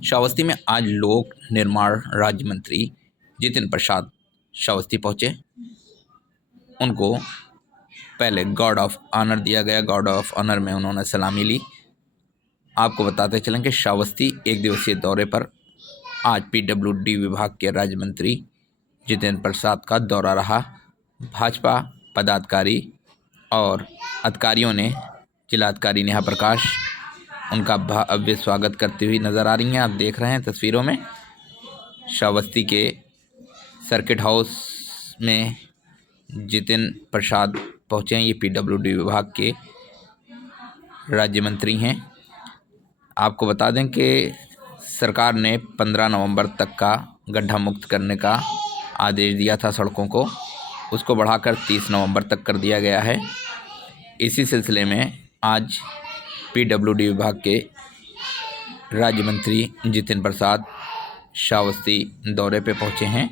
श्रावस्ती में आज लोक निर्माण राज्य मंत्री जितिन प्रसाद श्रावस्ती पहुंचे। उनको पहले गार्ड ऑफ ऑनर दिया गया। गार्ड ऑफ ऑनर में उन्होंने सलामी ली। आपको बताते चलें कि श्रावस्ती एक दिवसीय दौरे पर आज पीडब्ल्यूडी विभाग के राज्य मंत्री जितिन प्रसाद का दौरा रहा। भाजपा पदाधिकारी और अधिकारियों ने, जिलाधिकारी नेहा प्रकाश उनका भव्य स्वागत करते हुए नज़र आ रही हैं। आप देख रहे हैं तस्वीरों में श्रावस्ती के सर्किट हाउस में जितिन प्रसाद पहुँचे हैं। ये पीडब्ल्यूडी विभाग के राज्य मंत्री हैं। आपको बता दें कि सरकार ने 15 नवंबर तक का गड्ढा मुक्त करने का आदेश दिया था सड़कों को, उसको बढ़ाकर 30 नवंबर तक कर दिया गया है। इसी सिलसिले में आज पीडब्ल्यूडी विभाग के राज्य मंत्री जितिन प्रसाद श्रावस्ती दौरे पे पहुंचे हैं।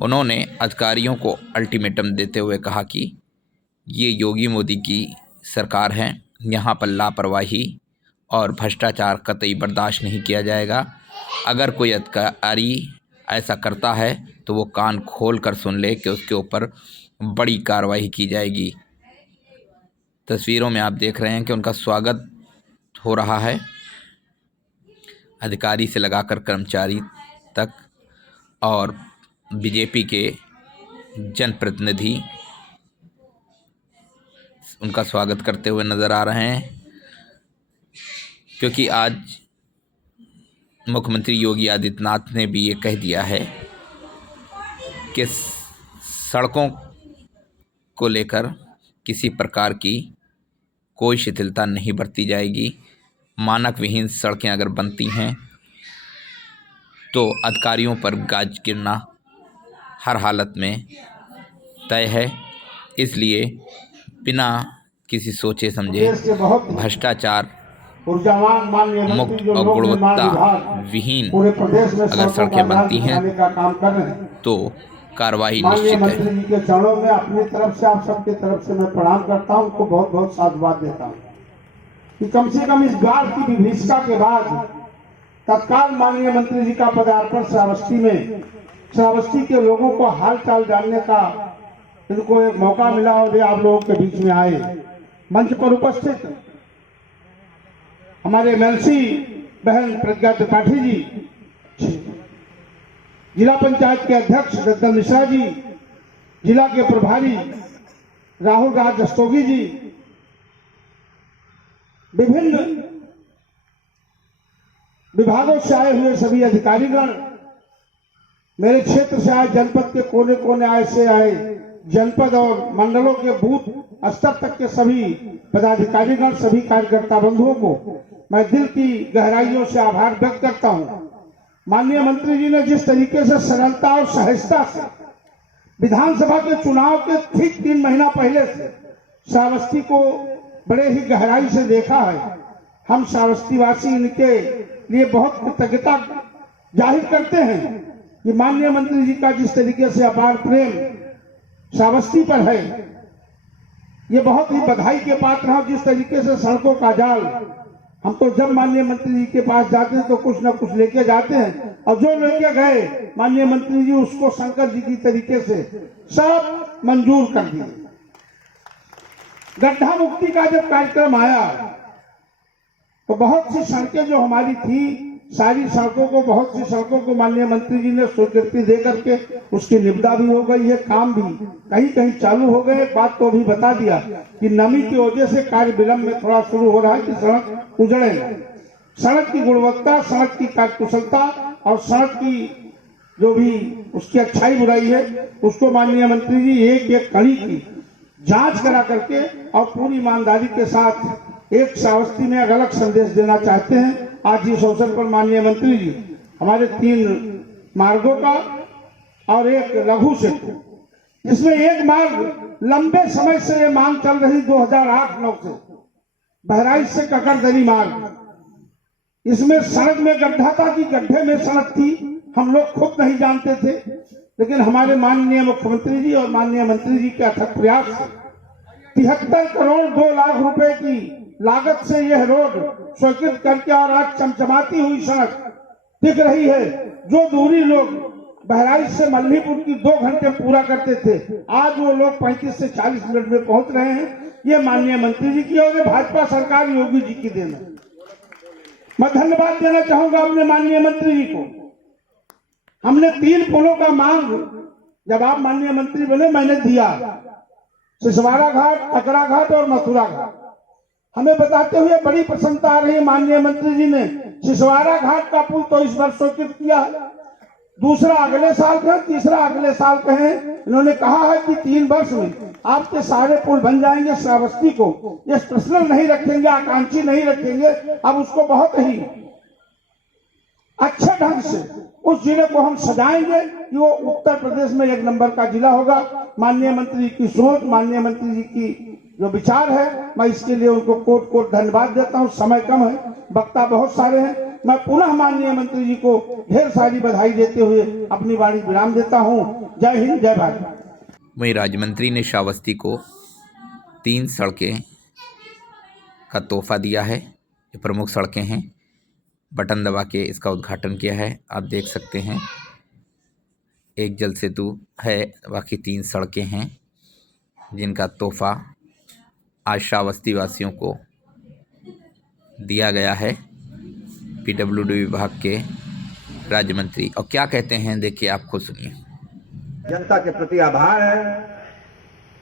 उन्होंने अधिकारियों को अल्टीमेटम देते हुए कहा कि ये योगी मोदी की सरकार है, यहाँ पर लापरवाही और भ्रष्टाचार कतई बर्दाश्त नहीं किया जाएगा। अगर कोई अधिकारी ऐसा करता है तो वो कान खोल कर सुन ले कि उसके ऊपर बड़ी कार्रवाई की जाएगी। तस्वीरों में आप देख रहे हैं कि उनका स्वागत हो रहा है, अधिकारी से लगाकर कर्मचारी तक, और बीजेपी के जनप्रतिनिधि उनका स्वागत करते हुए नज़र आ रहे हैं। क्योंकि आज मुख्यमंत्री योगी आदित्यनाथ ने भी ये कह दिया है कि सड़कों को लेकर किसी प्रकार की कोई शिथिलता नहीं बरती जाएगी। मानक विहीन सड़कें अगर बनती हैं तो अधिकारियों पर गाज गिरना हर हालत में तय है। इसलिए बिना किसी सोचे समझे भ्रष्टाचार मुक्त और गुणवत्ता विहीन अगर सड़कें बनती हैं तो कार्रवाई निश्चित है। मंत्री जी के चरणों में अपनी तरफ से, आप सबके तरफ से मैं प्रणाम करता हूं, उनको बहुत बहुत साधुवाद देता हूं कि कम से कम इस बार की विभीषिका के बाद तत्काल माननीय मंत्री जी का पदार्पण श्रावस्ती में, श्रावस्ती के लोगों को हाल चाल जानने का इनको एक मौका मिला और ये आप लोगों के बीच में आए। मंच पर उपस्थित हमारे एमएलसी बहन प्रज्ञा त्रिपाठी जी, जिला पंचायत के अध्यक्ष रतन मिश्रा जी, जिला के प्रभारी राहुल राज रस्तोगी जी, विभिन्न विभागों से आए हुए सभी अधिकारीगण, मेरे क्षेत्र से आए, जनपद के कोने कोने से आए, जनपद और मंडलों के बूथ स्तर तक के सभी पदाधिकारीगण, सभी कार्यकर्ता बंधुओं को मैं दिल की गहराइयों से आभार व्यक्त करता हूं। माननीय मंत्री जी ने जिस तरीके से सरलता और सहजता से विधानसभा के चुनाव के ठीक 3 महीना पहले से श्रावस्ती को बड़े ही गहराई से देखा है, हम श्रावस्तीवासी इनके लिए बहुत कृतज्ञता जाहिर करते हैं कि माननीय मंत्री जी का जिस तरीके से अपार प्रेम श्रावस्ती पर है, ये बहुत ही बधाई के पात्र है। जिस तरीके से सड़कों का जाल, हम तो जब माननीय मंत्री जी के पास जाते हैं तो कुछ न कुछ लेके जाते हैं, और जो लेके गए माननीय मंत्री जी उसको शंकर जी की तरीके से सब मंजूर कर दिए। गड्ढा मुक्ति का जब कार्यक्रम आया तो बहुत सी सड़कें जो हमारी थी, सारी सड़कों को, बहुत सी सड़कों को माननीय मंत्री जी ने स्वीकृति दे करके उसकी निविदा भी हो गई है, काम भी कहीं कहीं चालू हो गए। बात तो अभी बता दिया कि नमी की वजह से कार्य विलंब में थोड़ा शुरू हो रहा है कि सड़क उजड़े ना। सड़क की गुणवत्ता, सड़क की कार्यकुशलता और सड़क की जो भी उसकी अच्छाई बुराई है, उसको माननीय मंत्री जी एक एक कड़ी की जांच करा करके और पूरी ईमानदारी के साथ एक श्रावस्ती में एक अलग संदेश देना चाहते हैं। आज इस अवसर पर माननीय मंत्री जी हमारे 3 मार्गों का और एक लघु सेतु, इसमें एक मार्ग लंबे समय से ये मांग चल रही 2008-9 से, बहराइच से ककरदरी मार्ग, इसमें सड़क में गड्ढा था कि गड्ढे में सड़क थी, हम लोग खुद नहीं जानते थे। लेकिन हमारे माननीय मुख्यमंत्री जी और माननीय मंत्री जी के अथक प्रयास से 73 करोड़ 2 लाख रुपए की लागत से यह रोड स्वीकृत करके और आज चमचमाती हुई सड़क दिख रही है। जो दूरी लोग बहराइच से मल्लीपुर की 2 घंटे पूरा करते थे, आज वो लोग 35 से 40 मिनट में पहुंच रहे हैं। ये माननीय मंत्री जी की और ये भाजपा सरकार योगी जी की देन है। मैं धन्यवाद देना चाहूंगा अपने माननीय मंत्री जी को। हमने 3 पुलों का मांग जब आप माननीय मंत्री बने मैंने दिया, सिसवाड़ा घाट, ककड़ा घाट और मथुरा घाट। हमें बताते हुए बड़ी प्रसन्नता आ रही है, माननीय मंत्री जी ने सिसवाड़ा घाट का पुल तो इस वर्ष स्वीकृत किया है, दूसरा अगले साल कहें, तीसरा अगले साल कहें। इन्होंने कहा है कि 3 वर्ष में आपके सारे पुल बन जाएंगे। श्रावस्ती को ये पर्सनल नहीं रखेंगे, आकांक्षी नहीं रखेंगे, अब उसको बहुत ही अच्छे ढंग से उस जिले को हम सजाएंगे कि वो उत्तर प्रदेश में 1 नंबर का जिला होगा। माननीय मंत्री जी की सोच, माननीय मंत्री जी की जो विचार है, मैं इसके लिए उनको कोट कोट धन्यवाद देता हूं। समय कम है, वक्ता बहुत सारे हैं। मैं पुनः माननीय मंत्री जी को ढेर सारी बधाई देते हुए अपनी वाणी विराम देता हूं। जय हिंद, जय भारत। वहीं राज्य मंत्री ने श्रावस्ती को 3 सड़कें का तोहफा दिया है। ये प्रमुख सड़कें हैं, बटन दबा के इसका उद्घाटन किया है। आप देख सकते हैं, एक जल सेतु है, बाकी 3 सड़कें हैं जिनका तोहफा आज श्रावस्ती वासियों को दिया गया है। पीडब्ल्यूडी विभाग के राज्य मंत्री और क्या कहते हैं, देखिए, आप खुद सुनिए। जनता के प्रति आभार है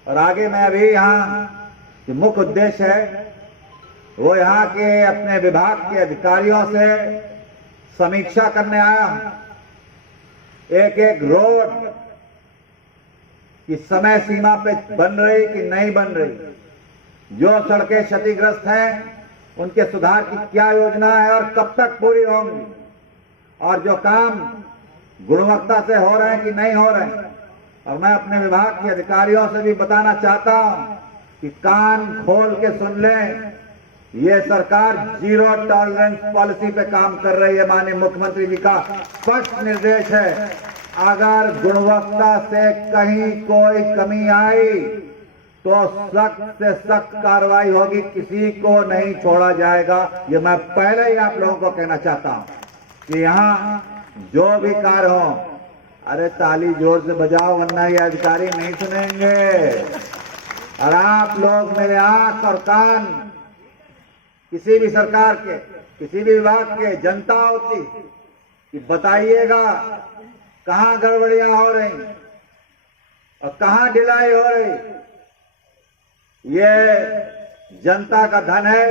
और आगे मैं अभी यहाँ जो मुख्य उद्देश्य है वो यहाँ के अपने विभाग के अधिकारियों से समीक्षा करने आया हूँ। एक रोड की समय सीमा पे बन रही कि नहीं बन रही, जो सड़कें क्षतिग्रस्त हैं उनके सुधार की क्या योजना है और कब तक पूरी होंगी, और जो काम गुणवत्ता से हो रहे हैं कि नहीं हो रहे हैं। और मैं अपने विभाग के अधिकारियों से भी बताना चाहता हूं कि कान खोल के सुन लें, ये सरकार 0 टॉलरेंस पॉलिसी पे काम कर रही है। माननीय मुख्यमंत्री जी का स्पष्ट निर्देश है, अगर गुणवत्ता से कहीं कोई कमी आई तो सख्त से सख्त कार्रवाई होगी, किसी को नहीं छोड़ा जाएगा। ये मैं पहले ही आप लोगों को कहना चाहता हूं कि यहाँ जो भी कार्य हो, अरे ताली जोर से बजाओ वरना ये अधिकारी नहीं सुनेंगे। और आप लोग मेरे आंख और कान किसी भी सरकार के, किसी भी विभाग के जनता होती कि बताइएगा कहां गड़बड़ियां हो रही और कहां ढिलाई हो रही। ये जनता का धन है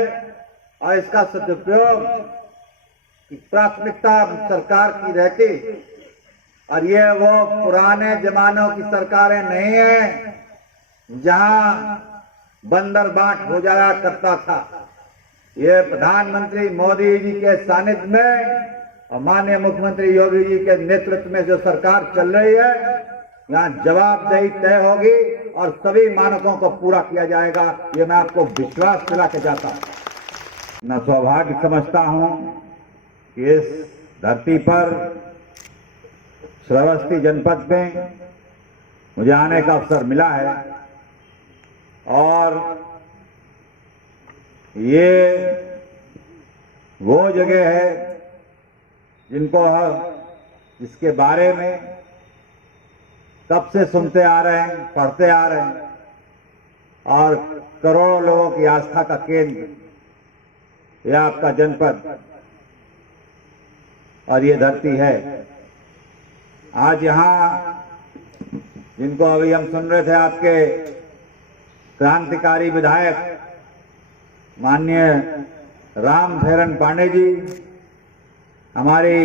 और इसका सदुपयोग की प्राथमिकता सरकार की रहती। और ये वो पुराने जमानों की सरकारें नहीं है जहां बंदर बाट हो जाया करता था। ये प्रधानमंत्री मोदी जी के सानिध्य में और माननीय मुख्यमंत्री योगी जी के नेतृत्व में जो सरकार चल रही है, यहाँ जवाबदेही तय होगी और सभी मानकों को पूरा किया जाएगा। ये मैं आपको विश्वास दिला के जाता हूं। मैं सौभाग्य समझता हूं कि इस धरती पर श्रावस्ती जनपद में मुझे आने का अवसर मिला है और ये वो जगह है जिसके बारे में कब से सुनते आ रहे हैं, पढ़ते आ रहे हैं और करोड़ों लोगों की आस्था का केंद्र यह आपका जनपद और ये धरती है। आज यहाँ जिनको अभी हम सुन रहे थे, आपके क्रांतिकारी विधायक माननीय राम फेरन पांडे जी, हमारी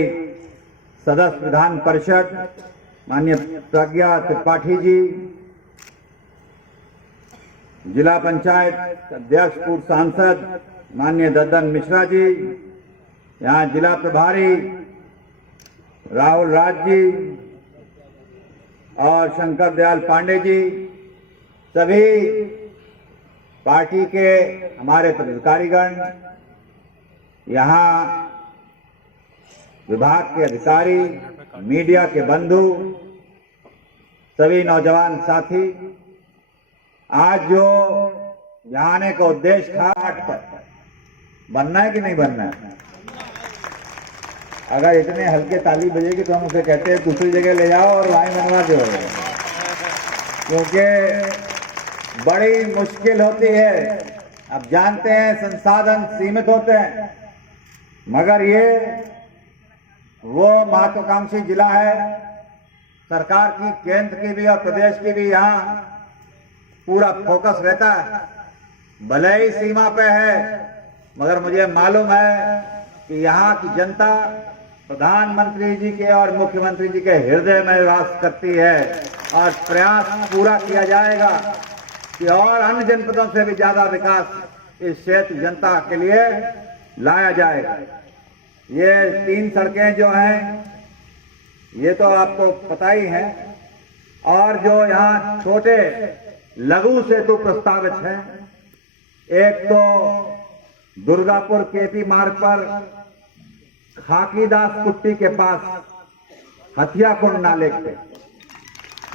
सदस्य विधान परिषद माननीय प्रज्ञा त्रिपाठी जी, जिला पंचायत अध्यक्ष पूर्व सांसद माननीय ददन मिश्रा जी, यहाँ जिला प्रभारी राहुल राज जी और शंकर दयाल पांडे जी, सभी पार्टी के हमारे पदाधिकारीगण, यहाँ विभाग के अधिकारी, मीडिया के बंधु, सभी नौजवान साथी, आज जो यहाँ आने का उद्देश्य था, बनना है कि नहीं बनना है? अगर इतने हल्के ताली बजेगी तो हम उसे कहते हैं दूसरी जगह ले जाओ और वहीं बनवा दो, क्योंकि बड़ी मुश्किल होती है। अब जानते हैं संसाधन सीमित होते हैं, मगर ये वो महत्वाकांक्षी जिला है, सरकार की, केंद्र की भी और प्रदेश की भी यहाँ पूरा फोकस रहता है। भले ही सीमा पे है, मगर मुझे मालूम है कि यहाँ की जनता प्रधानमंत्री जी के और मुख्यमंत्री जी के हृदय में वास करती है और प्रयास पूरा किया जाएगा कि और अन्य जनपदों से भी ज्यादा विकास इस क्षेत्र जनता के लिए लाया जाएगा। ये 3 सड़कें जो हैं ये तो आपको पता ही है, और जो यहाँ छोटे लघु सेतु प्रस्तावित हैं, एक तो दुर्गापुर केपी मार्ग पर खाकीदास कुट्टी के पास हथियाकुंड नाले पे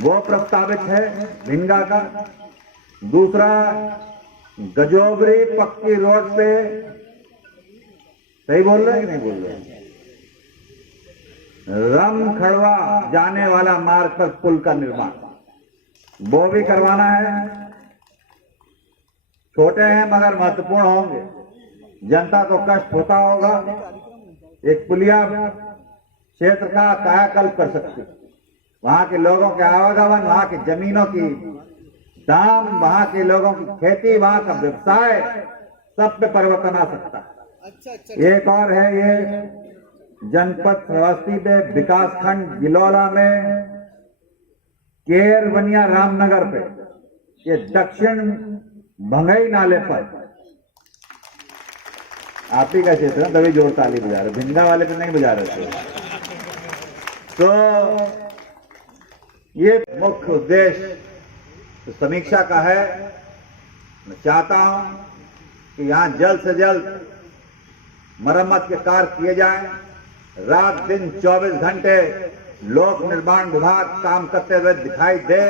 वो प्रस्तावित है भिंगा का। दूसरा गजोबरी पक्की रोड पे, सही बोल रहे हैं कि नहीं बोल रहे, रम खड़वा जाने वाला मार्ग पर पुल का निर्माण, वो भी करवाना है। छोटे हैं मगर महत्वपूर्ण होंगे, जनता को कष्ट होता होगा। एक पुलिया क्षेत्र का कायाकल्प कर सकती, वहां के लोगों के आवागमन, वहां की जमीनों की दाम, वहां के लोगों की खेती, वहां का व्यवसाय, सब पे परिवर्तन आ सकता है। एक और है ये जनपद श्रावस्ती में विकासखंड गिलौला में केरवनिया रामनगर पे, ये दक्षिण भंगई नाले पर, आप ही का क्षेत्र है, तभी जोर ताली बजा रहे, भिंगा वाले तो नहीं बजा रहे थे। तो ये मुख्य उद्देश्य तो समीक्षा का है। मैं चाहता हूं कि यहां जल्द से जल्द मरम्मत के कार्य किए जाएं। रात दिन 24 घंटे लोक निर्माण विभाग काम करते हुए दिखाई दे।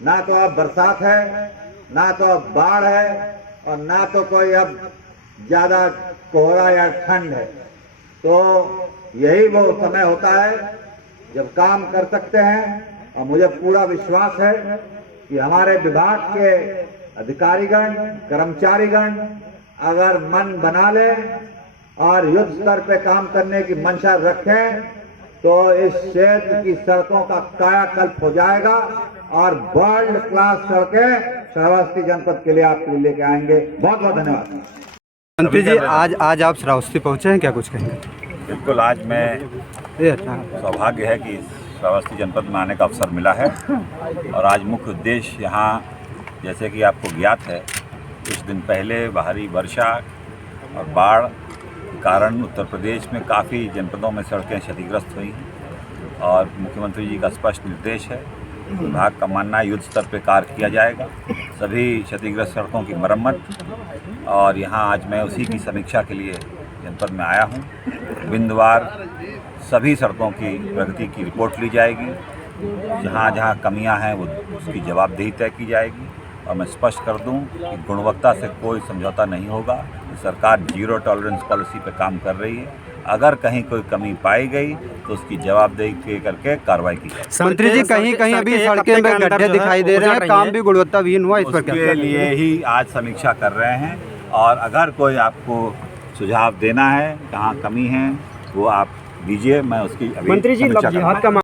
ना तो अब बरसात है, ना तो अब बाढ़ है, और ना तो कोई अब ज्यादा कोहरा या ठंड है। तो यही वो समय होता है जब काम कर सकते हैं, और मुझे पूरा विश्वास है कि हमारे विभाग के अधिकारीगण, कर्मचारीगण अगर मन बना ले और युद्ध स्तर पे काम करने की मंशा रखें तो इस क्षेत्र की सड़कों का कायाकल्प हो जाएगा और वर्ल्ड क्लास सड़कें श्रावस्ती जनपद के लिए आपके लिए लेके आएंगे। बहुत बहुत धन्यवाद। मंत्री जी, आज आप श्रावस्ती पहुंचे हैं, क्या कुछ कहेंगे? बिल्कुल, आज मैं सौभाग्य है कि श्रावस्ती जनपद में आने का अवसर मिला है। और आज मुख्य उद्देश्य यहाँ, जैसे कि आपको ज्ञात है, कुछ दिन पहले भारी वर्षा और बाढ़ के कारण उत्तर प्रदेश में काफ़ी जनपदों में सड़कें क्षतिग्रस्त हुई, और मुख्यमंत्री जी का स्पष्ट निर्देश है, विभाग का मानना है युद्ध स्तर पर कार्य किया जाएगा, सभी क्षतिग्रस्त सड़कों की मरम्मत। और यहाँ आज मैं उसी की समीक्षा के लिए जनपद में आया हूँ। बिंदुवार सभी सड़कों की प्रगति की रिपोर्ट ली जाएगी, जहाँ जहाँ कमियाँ हैं वो उसकी जवाबदेही तय की जाएगी। और मैं स्पष्ट कर दूं कि गुणवत्ता से कोई समझौता नहीं होगा। सरकार जीरो टॉलरेंस पॉलिसी पे काम कर रही है। अगर कहीं कोई कमी पाई गई तो उसकी जवाबदेही करके कार्रवाई की जाए। मंत्री जी, कहीं कहीं अभी सड़कें में गड्ढे दिखाई दे रहे हैं, काम भी गुणवत्ताहीन हुआ, इस पर क्या? उसके लिए ही आज समीक्षा कर रहे हैं, और अगर कोई आपको सुझाव देना है, कहाँ कमी है, वो आप दीजिए, मैं उसकी अभी मंत्री जी, समीक्षा करूंगा।